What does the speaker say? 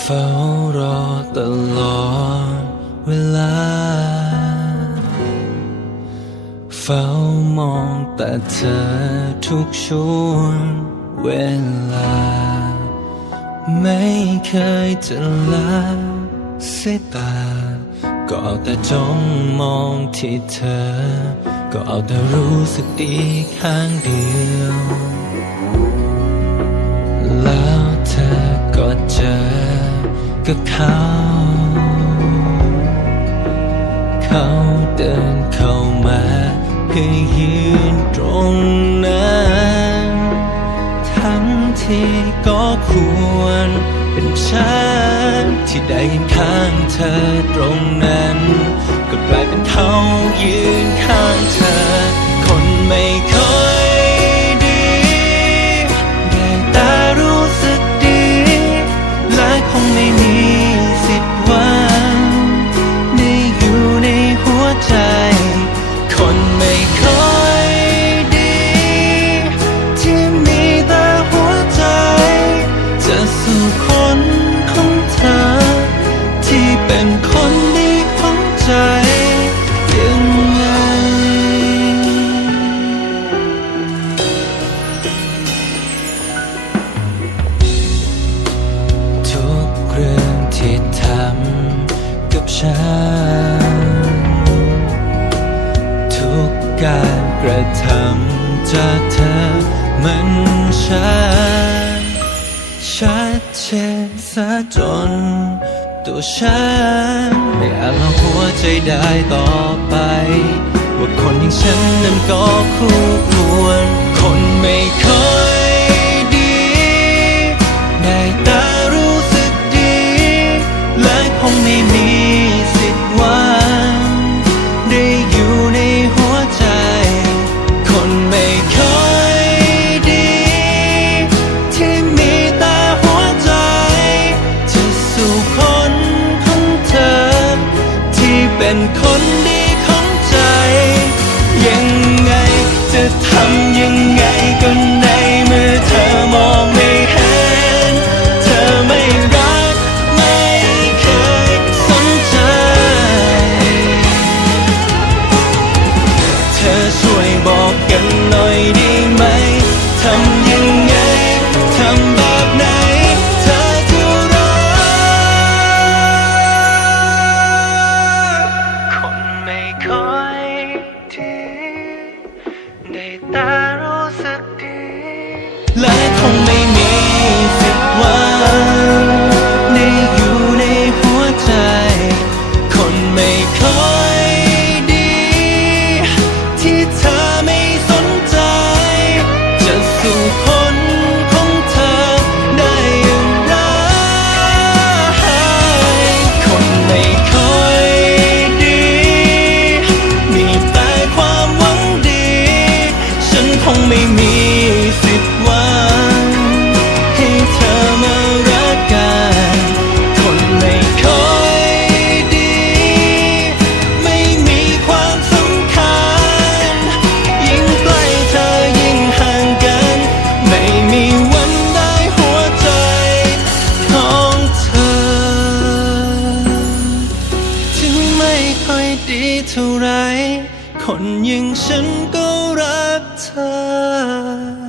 เฝ้ารอตลอดเวลา เฝ้ามองแต่เธอทุกช่วงเวลา ไม่เคยจะละสายตา ก็เอาแต่จ้องมองที่เธอ ก็เอาแต่รู้สึกดีข้างเดียว เขาเดินเข้ามาเพื่อยืนตรงนั้นทั้งที่ก็ควรเป็นฉันที่ได้ยืนข้างเธอตรงนั้น ก็กลายเป็นเขายืนข้างเธอ สู่คนของเธอ ที่เป็นคนดีของใจยังไง ทุกเรื่องที่ทำกับฉัน ทุกการกระทำจากเธอมันชัด ชัดเจนซะจน ตัวฉันไม่อาจเอาหัวใจได้ต่อไป ว่าคนอย่างฉันนั้นก็คู่ควร คนไม่ค่อยดี ได้แต่รู้สึกดี และคงไม่มี ดีเท่าไร คนอย่างฉันก็รักเธอ